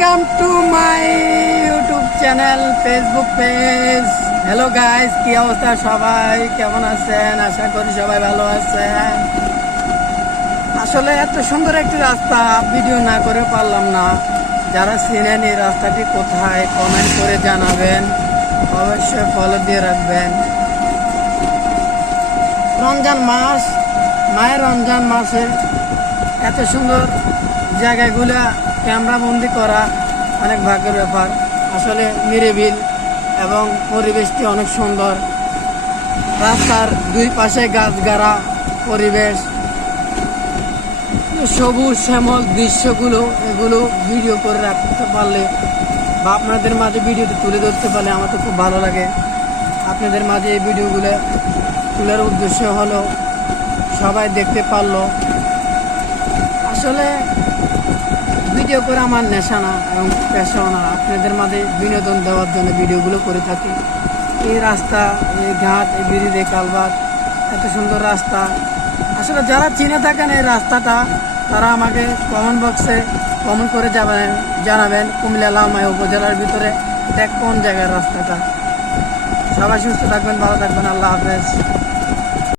Welcome to my YouTube channel, Facebook page. Hello guys, কি অবস্থা? সবাই কেমন আছেন? আশা করি সবাই ভালো আছেন। আসলে এত সুন্দর একটি রাস্তা ভিডিও না করে পারলাম না। যারা চিনেন এই রাস্তাটি কোথায়, কমেন্ট করে জানাবেন, অবশ্যই ফলো দিয়ে রাখবেন। রমজান মাস, মায়ের রমজান মাসে এত সুন্দর জায়গাগুলা ক্যামেরা বন্দি করা অনেক ভাগ্যের ব্যাপার। আসলে নিরিবিল এবং পরিবেশটি অনেক সুন্দর। রাস্তার দুই পাশে গাছগাড়া পরিবেশ, সবুজ শ্যামল দৃশ্যগুলো, এগুলো ভিডিও করে রাখতে পারলে বা আপনাদের মাঝে ভিডিওতে তুলে ধরতে পারলে আমার তো খুব ভালো লাগে। আপনাদের মাঝে এই ভিডিওগুলো তোলার উদ্দেশ্য হলো সবাই দেখতে পারলো। আসলে ভিডিও করে আমার নেশা না এবং পেশাও না, আপনাদের মাঝে বিনোদন দেওয়ার জন্য ভিডিওগুলো করে থাকি। এই রাস্তা, এই ঘাট, এই ব্রিজ, এই কালভার্ট, এত সুন্দর রাস্তা। আসলে যারা চিনে থাকেন এই রাস্তাটা, তারা আমাকে কমেন্ট বক্সে কমেন্ট করে জানাবেন কুমিল্লা লালমাই উপজেলার ভিতরে এটা কোন জায়গার রাস্তাটা। সবাই সুস্থ থাকবেন, ভালো থাকবেন। আল্লাহ হাফেজ।